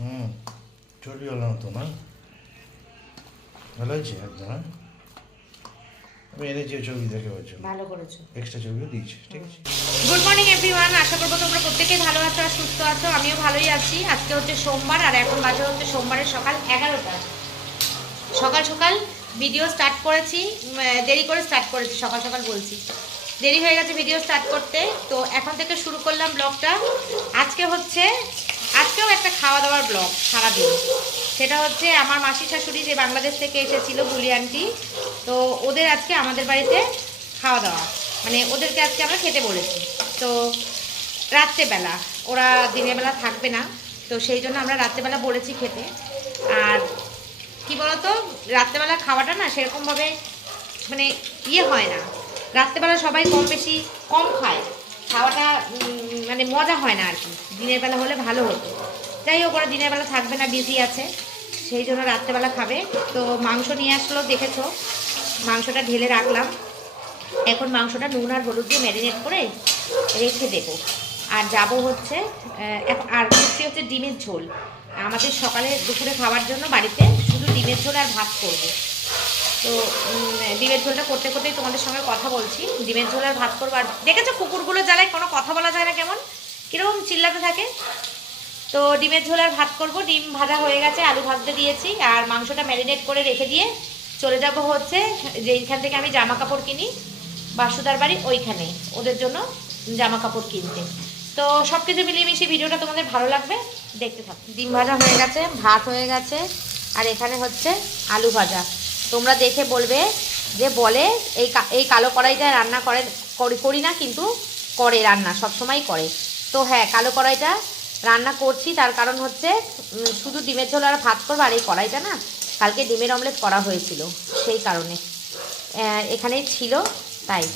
হুম, চর্বিওয়ালা মতো না, ভালো হয়েছে একদম। হ্যাঁ, আমি এনেছি ওই চর্বি দেখে বলছো, ভালো করেছো। এক্সট্রা চর্বিও দিয়েছি, ঠিক আছে। গুড মর্নিং এভরিওয়ান, আশা করবো তোমরা প্রত্যেকেই ভালো আছো আর সুস্থ আছো। আমিও ভালোই আছি। আজকে হচ্ছে সোমবার আর এখন বাজে হচ্ছে সোমবারের সকাল 11টা। সকাল সকাল ভিডিও স্টার্ট করেছি, দেরি করে স্টার্ট করেছি, সকাল সকাল বলছি, দেরি হয়ে গেছে ভিডিও স্টার্ট করতে। তো এখন থেকে শুরু করলাম ব্লগটা। আজকেও একটা খাওয়া দাওয়ার ব্লগ সারাদিন। সেটা হচ্ছে আমার মাসি শাশুড়ি যে বাংলাদেশ থেকে এসেছিল, বুলি আন্টি, তো ওদের আজকে আমাদের বাড়িতে খাওয়া দাওয়া, মানে ওদেরকে আজকে আমরা খেতে বলেছি। তো রাত্রেবেলা, ওরা দিনের বেলা থাকবে না, তো সেই জন্য আমরা রাত্রেবেলা বলেছি খেতে। আর কি বলতো, রাত্রেবেলা খাওয়াটা না সেরকমভাবে মানে হয় না। রাত্রেবেলা সবাই কম বেশি কম খায়, খাওয়াটা মানে মজা হয় না আর কি। দিনের বেলা হলে ভালো হতো। যাই হোক, ওরা দিনের বেলা থাকবে না, বিজি আছে, সেই জন্য রাত্রেবেলা খাবে। তো মাংস নিয়ে আসলো, দেখেছো, মাংসটা ঢেলে রাখলাম। এখন মাংসটা নুন আর হলুদ দিয়ে ম্যারিনেট করে রেখে দেবো। আর যাব হচ্ছে আর করছি হচ্ছে ডিমের ঝোল। আমাদের সকালে দুপুরে খাওয়ার জন্য বাড়িতে শুধু ডিমের ঝোল আর ভাত করব। তো ডিমের ঝোলটা করতে করতেই তোমাদের সঙ্গে কথা বলছি। ডিমের ঝোল আর ভাত করবো। আর দেখেছো কুকুরগুলো জ্বালায় কোনো কথা বলা যায় না, কেমন কীরকম চিল্লাতে থাকে। তো ডিমের ঝোল আর ভাত করব। ডিম ভাজা হয়ে গেছে, আলু ভাজতে দিয়েছি, আর মাংসটা ম্যারিনেট করে রেখে দিয়ে চলে যাব হচ্ছে যেইখান থেকে আমি জামা কাপড় কিনি, বাসুদার বাড়ি, ওইখানে ওদের জন্য জামা কাপড় কিনতে। তো সব কিছু মিলিয়ে মিশিয়ে ভিডিওটা তোমাদের ভালো লাগবে, দেখতে থাকো। ডিম ভাজা হয়ে গেছে, ভাত হয়ে গেছে, আর এখানে হচ্ছে আলু ভাজা। তোমরা দেখে বলবে যে বলে এই কালো কড়াইটায় রান্না করি না, কিন্তু করে রান্না, সবসময় করে। তো হ্যাঁ, কালো কড়াইটা রান্না করছি, তার কারণ হচ্ছে শুধু ডিমের ঝোল আর ভাত করবো। আর এই কড়াইটা না কালকে ডিমের অমলেট করা হয়েছিল, সেই কারণে এখানেই ছিল, তাই।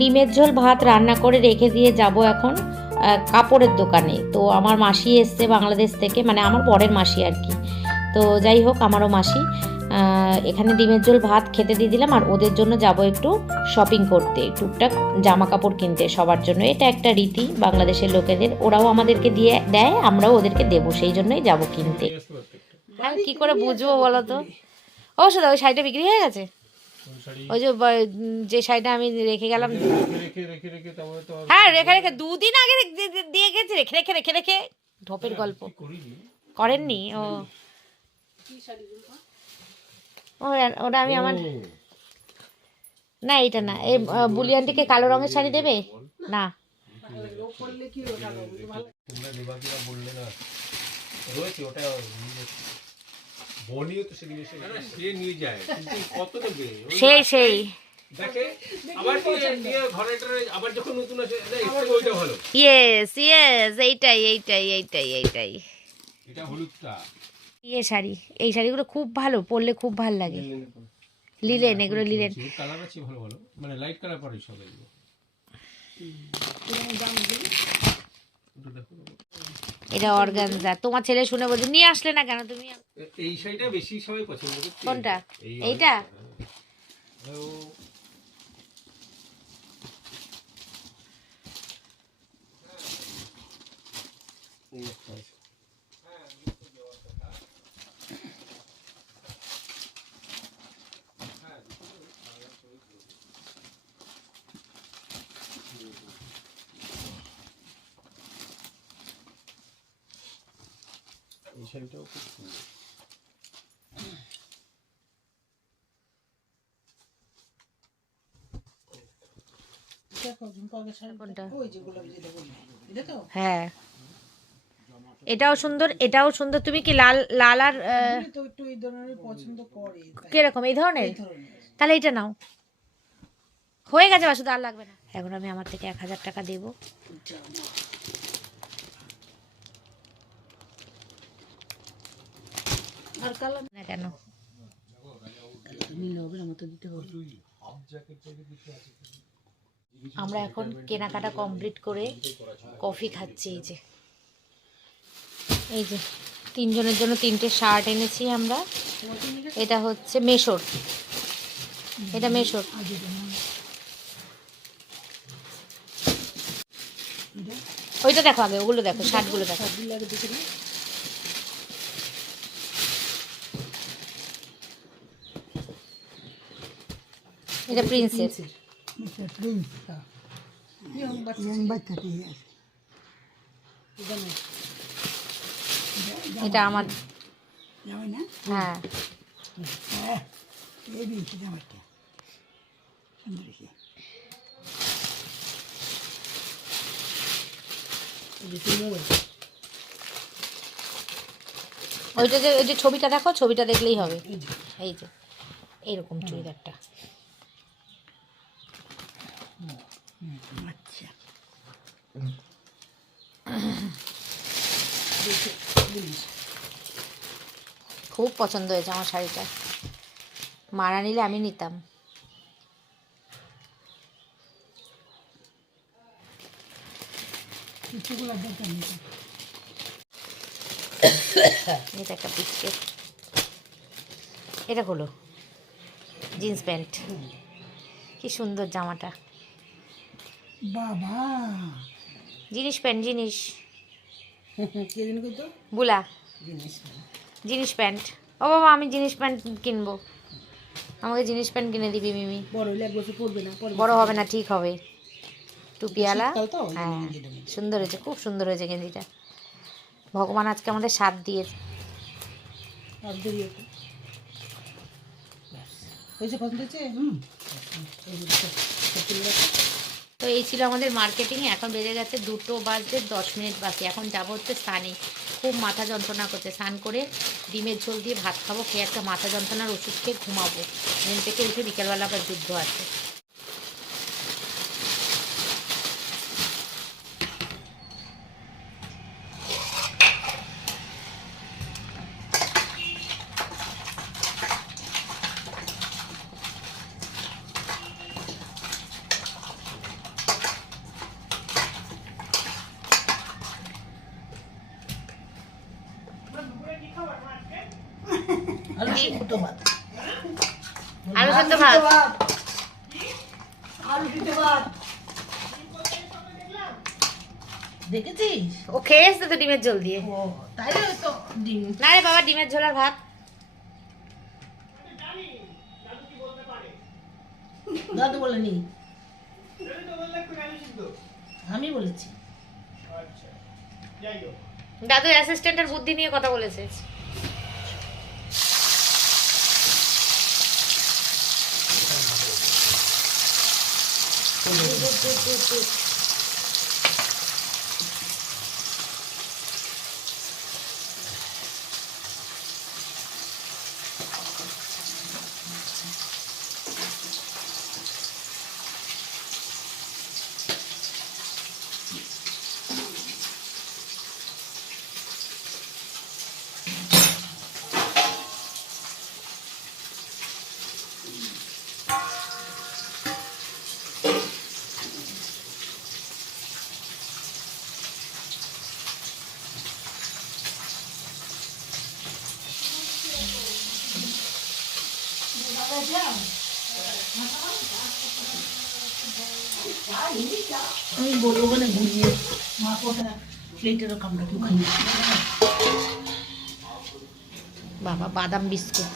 ডিমের ঝোল ভাত রান্না করে রেখে দিয়ে যাব এখন কাপড়ের দোকানে। তো আমার মাসি এসছে বাংলাদেশ থেকে, মানে আমার বরের মাসি আর কি। তো যাই হোক, আমারও মাসি। এখানে ডিমের ঝোল ভাত খেতে দিয়ে দিলাম, আর ওদের জন্য যাব একটু শপিং করতে, টুকটাক জামা কাপড় কিনতে সবার জন্য। এটা একটা রীতি বাংলাদেশের লোকেদের, ওরাও আমাদেরকে দিয়ে দেয়, আমরাও ওদেরকে দেবো, সেই জন্যই যাব কিনতে। হ্যাঁ, কী করে বুঝবো বলো তো? ও শুধু ওই শাড়িটা বিক্রি হয়ে গেছে, ওই যে শাড়িটা আমি রেখে গেলাম। হ্যাঁ, রেখে রেখে 2 দিন আগে দিয়ে গেছি, রেখে রেখে রেখে রেখে ঢপের গল্প করেননি। ওটা আমি আমার, না এইটা না, এই বুলিয়ানটিকে কালো রঙের শাড়ি দেবে না। সেই সেই ইয়েস ইয়েস, এইটাই এইটাই এইটাই এইটাই ইয়ে শাড়ি। এই শাড়িগুলো খুব ভালো, পরলে খুব ভালো লাগে। লিলেন, এগুলো লিলেন। এটা অর্গানজা। তোমার ছেলে শুনে বলছে নিয়ে আসলে না কেন তুমি? এই শাড়িটা বেশি সবাই পছন্দ করছে। কোনটা? এইটা? এই শাড়িটাও খুব সুন্দর। হ্যাঁ, এটাও সুন্দর, এটাও সুন্দর। তুমি কি লাল লাল আর কিরকম এই ধরনের? তাহলে এটা নাও, হয়ে গেছে, বা শুধু আর লাগবে না। এখন আমি আমার থেকে 1000 টাকা দেবো। আর কালার না কেন? মিল হবে, আমার তো দিতে হবে। আমরা এখন কেনাকাটা কমপ্লিট করে কফি খাচ্ছি। এই যে 3 জনের জন্য 3টে শার্ট এনেছি আমরা। এটা হচ্ছে মেশোর, এটা মেশোর। ওইটা দেখো আগে, ওগুলো দেখো, শার্টগুলো দেখো। এটা প্রিন্সের। এটা আমার, হ্যাঁ ওইটা যে, ওই যে ছবিটা দেখো, ছবিটা দেখলেই হবে। এই যে এইরকম চুড়িদারটা। আচ্ছা, খুব পছন্দ হয়েছে আমার শাড়িটা। মারা নিলে আমি নিতাম। এটা একটা বিস্কিট। এটা হলো জিন্স প্যান্ট। কি সুন্দর জামাটা। বাবা জিনিস প্যান্ট, জিনিস কে দিন করতো বুলা জিনিস জিনিস প্যান্ট। ও বাবা, আমি জিনিস প্যান্ট কিনবো, আমাকে জিনিস প্যান্ট কিনে দিবি মিমি। বড় হলে 1 বছর পড়বে না, বড় হবে না, ঠিক হবে। টুপিওয়ালা। শীতকাল তো, ওই জন্য হ্যাঁ গেঞ্জিটা নিয়েছি। সুন্দর হয়েছে, খুব সুন্দর হয়েছে গেঞ্জিটা। ভগবান আজকে আমাদের সাথ দিয়েছে। আর দেরি হতো। হয়েছে, পছন্দ হয়েছে? তো এই ছিল আমাদের মার্কেটিং। এখন বেজে গেছে 2টো বাজতে 10 মিনিট বাকি। এখন যাবো হচ্ছে স্নানে। খুব মাথা যন্ত্রণা করছে, স্নান করে ডিমের ঝোল দিয়ে ভাত খাবো, খেয়ে একটা মাথা যন্ত্রণার ওষুধ খেয়ে ঘুমাবো। ঘুম থেকে উঠে বিকেলবেলা আবার যুদ্ধ আছে। আলু সিদ্ধ ভাত, আলু সেদ্ধ ভাত। আলু সিদ্ধ ভাত দেখেছিস? ও খেয়ে এসছে তো ডিমের ঝোল দিয়ে। ও তাইলে তো ডিম না রে বাবা, ডিমের ঝোল আর ভাত। দাদু বলেনি, আমি বলেছি। দাদু অ্যাসিস্ট্যান্টের বুদ্ধি নিয়ে কথা বলেছে। আমি বলবো ওখানে ঘুরিয়ে মা কোটা প্লেটেরও কামড়া কেউ খাই। বাবা বাদাম বিস্কুট।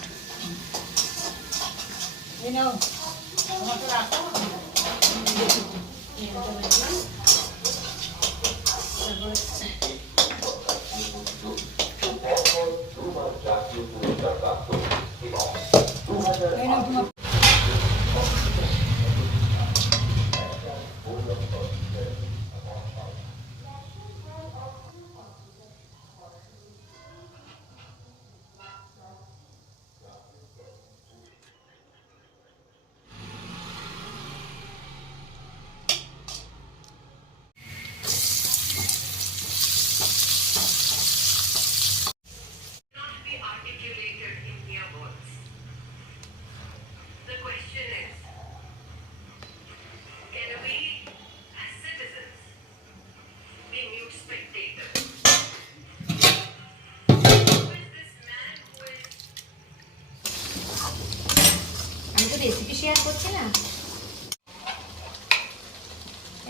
শেয়ার করছি না,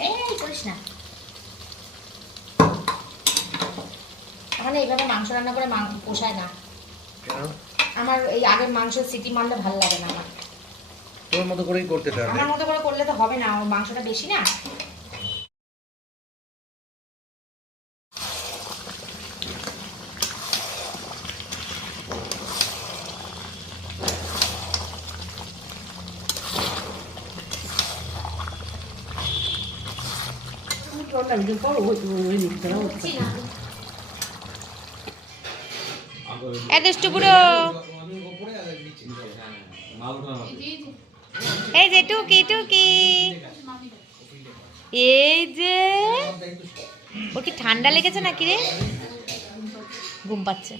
এই করিস না। মানে এইভাবে মাংস রান্না করে পোষায় না আমার, এই আগের মাংসের সিটি মারলে ভালো লাগে না আমার। তোর মতো করেই করতে তাহলে। আমার মতো করে করলে তো হবে না, আমার মাংসটা বেশি না। এই যে টুকি টুকি, এই যে ওর কি ঠান্ডা লেগেছে নাকি রে, ঘুম পাচ্ছে।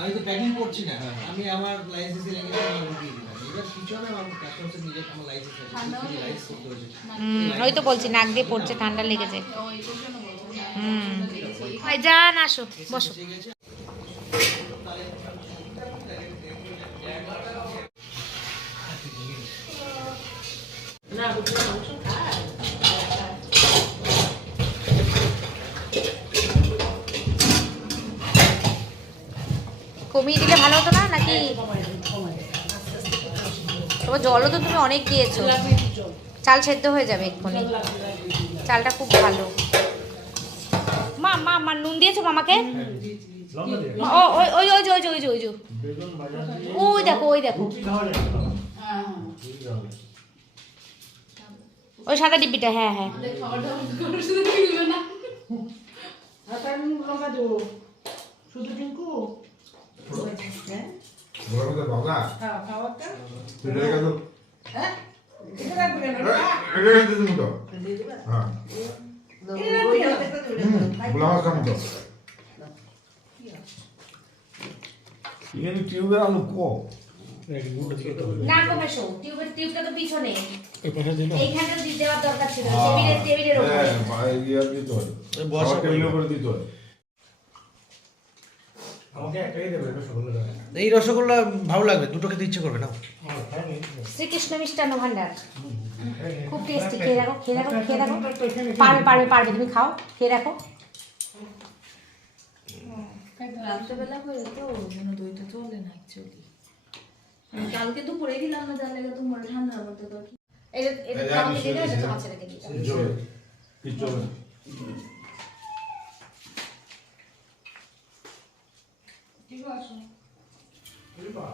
আমি তো প্যাকিং করছি না, আমি আমার লাইসেন্স লেগে ঢুকিয়ে দিলাম। এবার পিছনে আমার কাস্টমার নিজের আমার লাইসেন্স আছে, লাইসেন্স করেছে। ওই তো বলছি নাক দিয়ে পড়ছে, ঠান্ডা লেগেছে। ভাই যান, আসো বসো। কমিয়ে দিলে ভালো হতো না নাকি? তবে জলও তো তুমি অনেক দিয়েছো, চাল সেদ্ধ হয়ে যাবে এক্ষুনি। চালটা খুব ভালো। মা মা মা নুন দিয়েছো মামাকে? ও ওই ওই ওই ওই ওই ওই ওই দেখো, ওই দেখো, ওই সাদা ডিব্বিটা। হ্যাঁ হ্যাঁ, টিউবের আলু কম না কমে শো, টিউবটা তো পিছনে, এইখানে দেওয়ার দরকার ছিল, টেবিলের উপরে। এই রসগোল্লা ভালো লাগবে, দুটো খেতে ইচ্ছে করবে না? শ্রীকৃষ্ণ মিষ্টান্ন ভান্ডার খুব টেস্টি, খেয়ে রাখো খেয়ে রাখো খেয়ে রাখো, পারবে পারবে পারবে, তুমি খাও, খেয়ে রাখো। রাত্রেবেলা হয়ে তো যেন দইটা চলে না অ্যাকচুয়ালি, কালকে তো পড়ে দিলাম না, যার লেগে তো মনে ঠান্ডা করতে তো এটা খাওয়াতে দিয়ে দেবে, এটা মাছে রেখে দিতে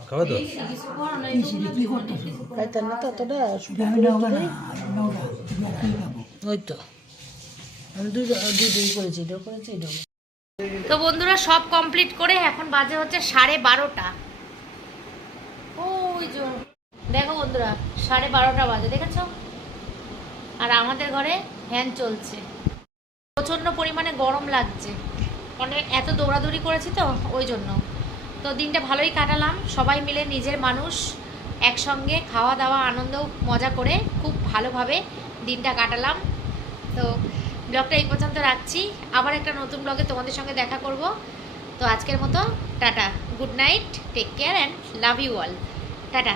খাওয়া তো কিছু করো না, কি করতে খাইতেন না তো অতটা, ওই তো আমি দুই করেছি, এটাও করেছি, এটাও। তো বন্ধুরা সব কমপ্লিট করে এখন বাজে হচ্ছে 12:30। ওই যে দেখো বন্ধুরা 12:30 বাজে, দেখেছো? আর আমাদের ঘরে ফ্যান চলছে, প্রচণ্ড পরিমাণে গরম লাগছে, মানে এত দৌড়াদৌড়ি করেছি তো ওই জন্য। তো দিনটা ভালোই কাটালাম, সবাই মিলে নিজের মানুষ একসঙ্গে খাওয়া দাওয়া আনন্দ মজা করে খুব ভালোভাবে দিনটা কাটালাম। তো ব্লগটা এই পর্যন্ত রাখছি, আবার একটা নতুন ব্লগে তোমাদের সঙ্গে দেখা করব। তো আজকের মতো tata, good night, take care and love you all, tata.